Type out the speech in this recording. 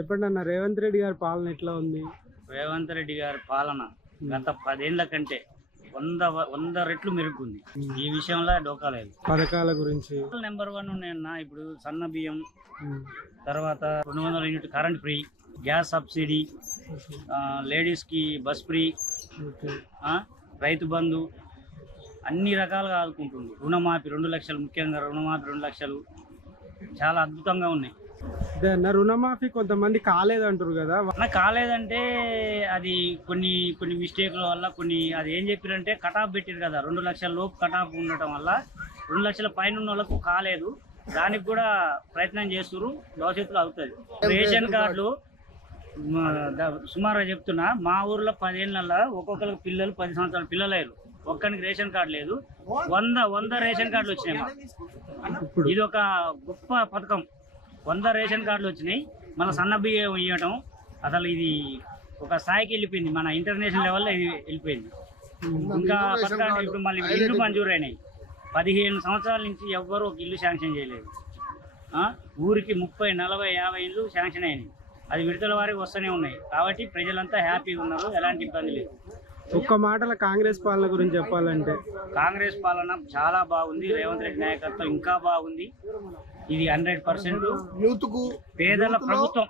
చెప్పండి అన్న, రేవంత్ రెడ్డి గారి పాలన ఎట్లా ఉంది? రేవంత్ రెడ్డి గారి పాలన గత 10 ఏళ్ల కంటే 100 రెట్లు మెరుగుంది. ఈ విషయంలో డోకా లేదు. పథకాల గురించి నెంబర్ 1 ఉన్నాయన్న. ఇప్పుడు సన్న బియ్యం, తర్వాత 200 unit current free, gas subsidy, ladies కి బస్ ఫ్రీ, రైతు బంధు అన్ని రకాలుగా ఆదుకుంటుంది. రుణమాఫీ 2 లక్షలు, ముఖ్యంగా రుణమాఫీ 2 లక్షలు చాలా అద్భుతంగా ఉన్నాయి. రుణమాఫీ కొంతమంది కాలేదంటారు కదా, కాలేదంటే అది కొన్ని మిస్టేక్ల వల్ల అది ఏం చెప్పారంటే కటాఫ్ పెట్టారు కదా, 2 లక్షల లోపు కటాఫ్ ఉండటం వల్ల 2 లక్షల పైన ఉన్న వాళ్ళకు కాలేదు. దానికి కూడా ప్రయత్నం చేస్తున్నారు, భవిష్యత్తులో అవుతుంది. రేషన్ కార్డులు సుమారుగా చెప్తున్నా, మా ఊర్లో 10 ఏళ్ళ ఒక్కొక్కరికి పిల్లలు 10 సంవత్సరాల పిల్లలు అయ్యారు. ఒక్కరికి రేషన్ కార్డు లేదు. 100 రేషన్ కార్డులు వచ్చినాయి. ఇది ఒక గొప్ప పథకం. 100 రేషన్ కార్డులు వచ్చినాయి. మన సన్న బియ్యం ఇవ్వటం అసలు ఇది ఒక స్థాయికి వెళ్ళిపోయింది. మన ఇంటర్నేషనల్ లెవెల్లో ఇది వెళ్ళిపోయింది. ఇంకా పథకాలు ఇప్పుడు మళ్ళీ ఇల్లు మంజూరు అయినాయి. 15 సంవత్సరాల నుంచి ఎవ్వరూ ఒక ఇల్లు శాంక్షన్ చేయలేదు. ఊరికి 30, 40, 50 ఇల్లు శాంక్షన్ అయినాయి. అది విడతల వారికి వస్తూనే ఉన్నాయి. కాబట్టి ప్రజలంతా హ్యాపీగా ఉన్నారు, ఎలాంటి ఇబ్బంది లేదు. ఒక్క మాటల కాంగ్రెస్ పాలన గురించి చెప్పాలంటే, కాంగ్రెస్ పాలన చాలా బాగుంది. రేవంత్ రెడ్డి నాయకత్వం ఇంకా బాగుంది. ఇది 100% పేదల ప్రభుత్వం.